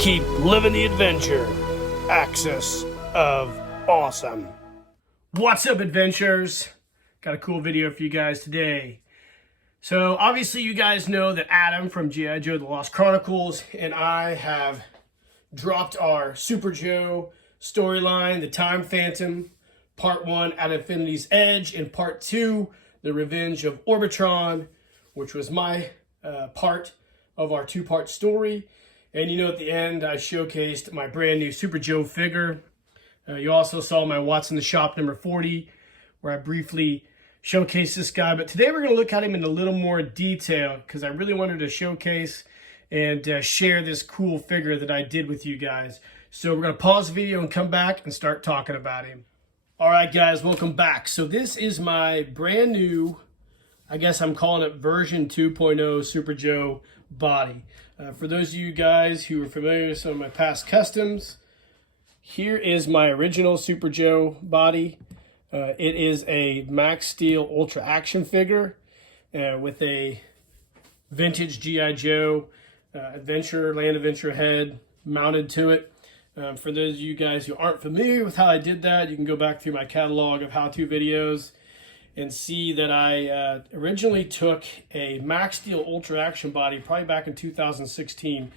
Keep living the adventure. Axis of Awesome. What's up, adventurers? Got a cool video for you guys today. So obviously you guys know that Adam from G.I. Joe The Lost Chronicles and I have dropped our Super Joe storyline, The Time Phantom, Part 1 at Infinity's Edge, and Part 2, The Revenge of Orbitron, which was my part of our two-part story. And you know, at the end, I showcased my brand new Super Joe figure. You also saw my What's in the Shop number 40, where I briefly showcased this guy. But today we're going to look at him in a little more detail because I really wanted to showcase and share this cool figure that I did with you guys. So we're going to pause the video and come back and start talking about him. All right, guys, welcome back. So this is my brand new, I guess I'm calling it version 2.0 Super Joe body. For those of you guys who are familiar with some of my past customs, here is my original Super Joe body. It is a Max Steel Ultra Action figure with a vintage G.I. Joe Land Adventure head mounted to it. For those of you guys who aren't familiar with how I did that, you can go back through my catalog of how-to videos and see that I originally took a Max Steel Ultra Action body probably back in 2016.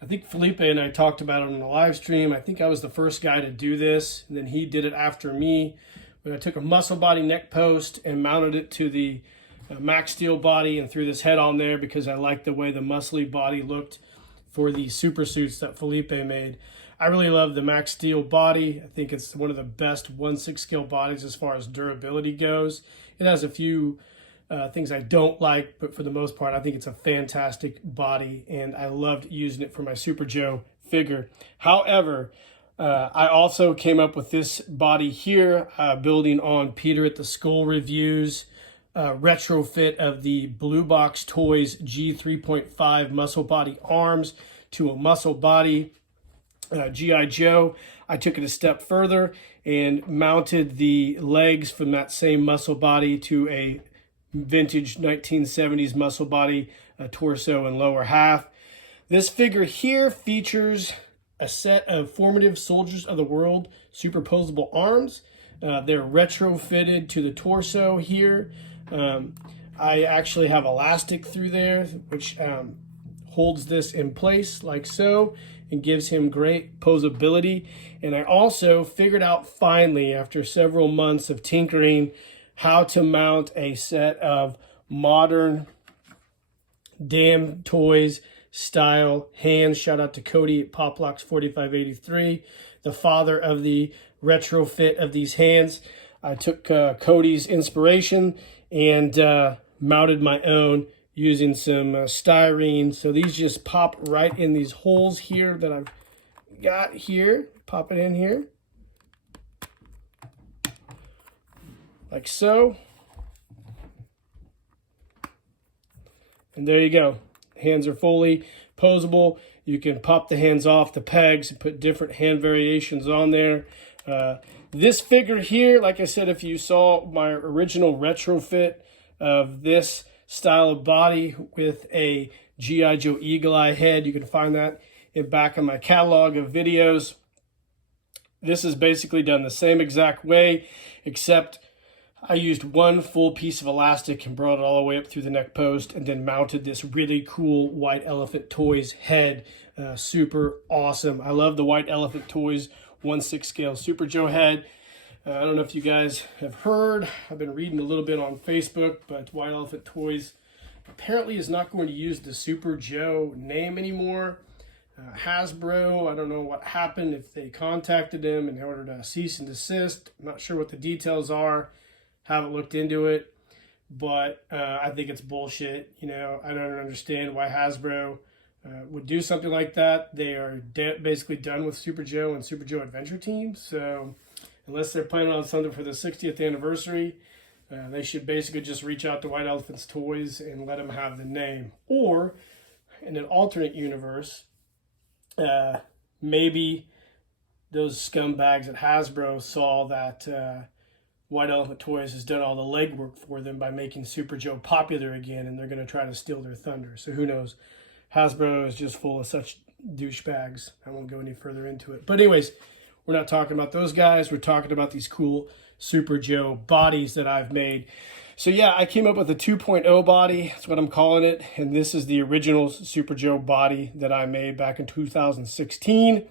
I think Felipe and I talked about it on the live stream. I think I was the first guy to do this, and then he did it after me. But I took a muscle body neck post and mounted it to the Max Steel body and threw this head on there because I liked the way the muscly body looked for the super suits that Felipe made. I really love the Max Steel body. I think it's one of the best 1/6 scale bodies as far as durability goes. It has a few things I don't like, but for the most part, I think it's a fantastic body, and I loved using it for my Super Joe figure. However, I also came up with this body here, building on Peter at the Skull Reviews retrofit of the Blue Box Toys G3.5 muscle body arms to a muscle body G.I. Joe. I took it a step further and mounted the legs from that same muscle body to a vintage 1970s muscle body, torso and lower half. This figure here features a set of Formative Soldiers of the World superposable arms. They're retrofitted to the torso here. I actually have elastic through there, which holds this in place like so and gives him great posability. And I also figured out finally, after several months of tinkering, how to mount a set of modern Damn Toys style hands. Shout out to Cody at Poplocks 4583, the father of the retrofit of these hands. I took Cody's inspiration and mounted my own using some styrene. So these just pop right in these holes here that I've got here. Pop it in here. Like so. And there you go. Hands are fully posable. You can pop the hands off the pegs and put different hand variations on there. This figure here, like I said, if you saw my original retrofit of this style of body with a G.I. Joe Eagle Eye head, you can find that in back of my catalog of videos. This is basically done the same exact way, except I used one full piece of elastic and brought it all the way up through the neck post and then mounted this really cool White Elephant Toys head. Super awesome. I love the White Elephant Toys 1/6 scale Super Joe head. I don't know if you guys have heard. I've been reading a little bit on Facebook, but White Elephant Toys apparently is not going to use the Super Joe name anymore. Hasbro, I don't know what happened, if they contacted them in order to cease and desist. I'm not sure what the details are. Haven't looked into it, but I think it's bullshit. You know, I don't understand why Hasbro would do something like that. They are basically done with Super Joe and Super Joe Adventure Team. So unless they're planning on something for the 60th anniversary, they should basically just reach out to White Elephant's Toys and let them have the name. Or in an alternate universe, maybe those scumbags at Hasbro saw that White Elephant Toys has done all the legwork for them by making Super Joe popular again, and they're going to try to steal their thunder. So who knows? Hasbro is just full of such douchebags. I won't go any further into it. But anyways, we're not talking about those guys. We're talking about these cool Super Joe bodies that I've made. So yeah, I came up with a 2.0 body. That's what I'm calling it. And this is the original Super Joe body that I made back in 2016.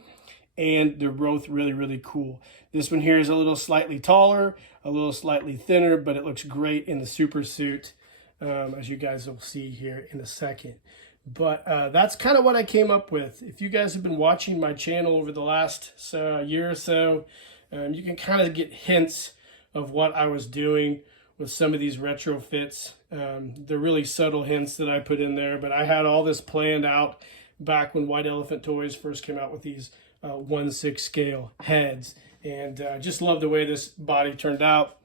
And they're both really, really cool. This one here is a little slightly taller, a little slightly thinner, but it looks great in the super suit, as you guys will see here in a second. But that's kind of what I came up with. If you guys have been watching my channel over the last year or so, you can kind of get hints of what I was doing with some of these retrofits. They're really subtle hints that I put in there, but I had all this planned out back when White Elephant Toys first came out with these 1/6 scale heads, and just love the way this body turned out.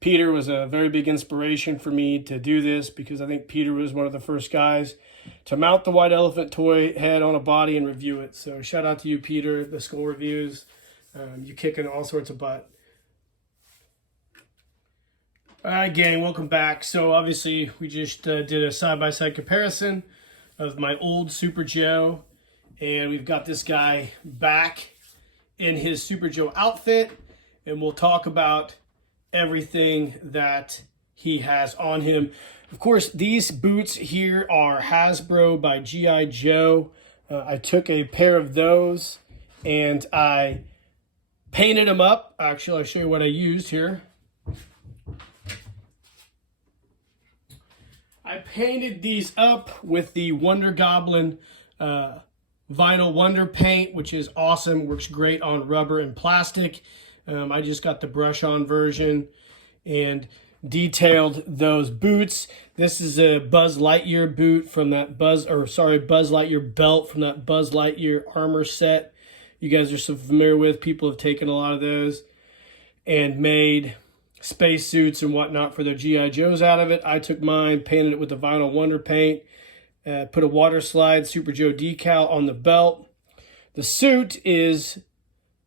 Peter was a very big inspiration for me to do this, because I think Peter was one of the first guys to mount the White Elephant toy head on a body and review it. So shout out to you, Peter, the Skull Reviews. You kicking all sorts of butt. All right, gang, welcome back. So obviously we just did a side-by-side comparison of my old Super Joe, and we've got this guy back in his Super Joe outfit, and we'll talk about everything that he has on him. Of course, these boots here are Hasbro by G.I. Joe. I took a pair of those and I painted them up. Actually, I'll show you what I used here. I painted these up with the Wonder Goblin Vinyl Wonder paint, which is awesome. Works great on rubber and plastic. I just got the brush on version and detailed those boots. This is a Buzz Lightyear boot from that Buzz Lightyear belt from that Buzz Lightyear armor set you guys are so familiar with. People have taken a lot of those and made space suits and whatnot for their G.I. Joes out of it. I took mine, painted it with the Vinyl Wonder paint, put a water slide Super Joe decal on the belt. The suit is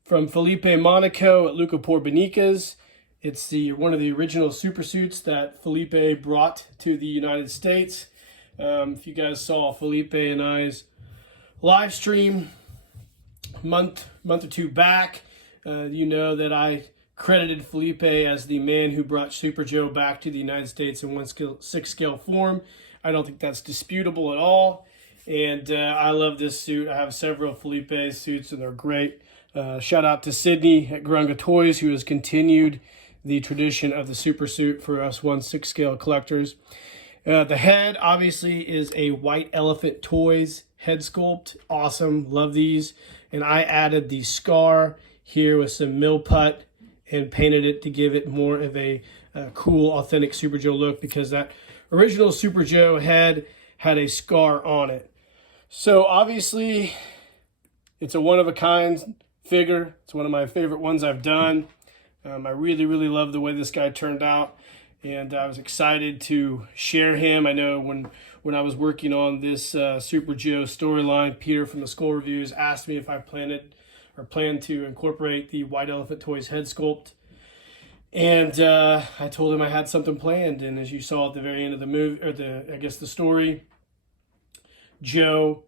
from Felipe Monaco at Luca Porbenicas. It's one of the original super suits that Felipe brought to the United States. If you guys saw Felipe and I's live stream month or two back, you know that I credited Felipe as the man who brought Super Joe back to the United States in 1/6 scale form. I don't think that's disputable at all. And I love this suit. I have several Felipe suits and they're great. Shout out to Sydney at Grunga Toys, who has continued the tradition of the super suit for us 1/6 scale collectors. The head obviously is a White Elephant Toys head sculpt. Awesome, love these. And I added the scar here with some mill putt and painted it to give it more of a cool, authentic Super Joe look, because that original Super Joe head had a scar on it. So obviously it's a one-of-a-kind figure. It's one of my favorite ones I've done. I really, really love the way this guy turned out, and I was excited to share him. I know when I was working on this Super Joe storyline, Peter from the Skull Reviews asked me if I planned to incorporate the White Elephant Toys head sculpt. And I told him I had something planned, and as you saw at the very end of the movie, or the story, Joe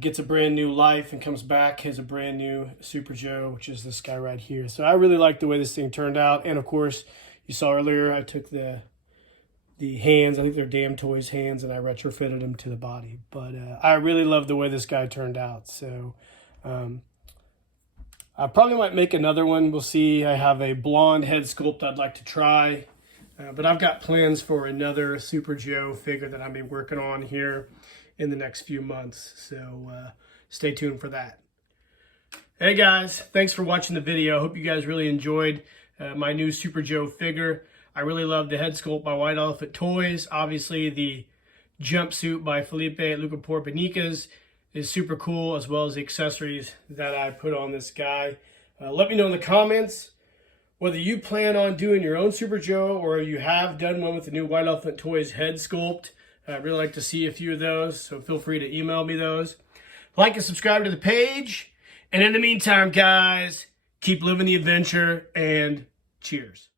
gets a brand new life and comes back as a brand new Super Joe, which is this guy right here. So I really like the way this thing turned out. And of course, you saw earlier, I took the hands, I think they're Damn Toys hands, and I retrofitted them to the body. But I really love the way this guy turned out. So I probably might make another one. We'll see. I have a blonde head sculpt I'd like to try. But I've got plans for another Super Joe figure that I'll be working on here in the next few months. So stay tuned for that. Hey guys, thanks for watching the video. I hope you guys really enjoyed my new Super Joe figure. I really love the head sculpt by White Elephant Toys. Obviously the jumpsuit by Felipe at Luca Porbenicas is super cool, as well as the accessories that I put on this guy. Let me know in the comments whether you plan on doing your own Super Joe or you have done one with the new White Elephant Toys head sculpt. I'd really like to see a few of those, so feel free to email me those. Like and subscribe to the page. And in the meantime, guys, keep living the adventure, and cheers.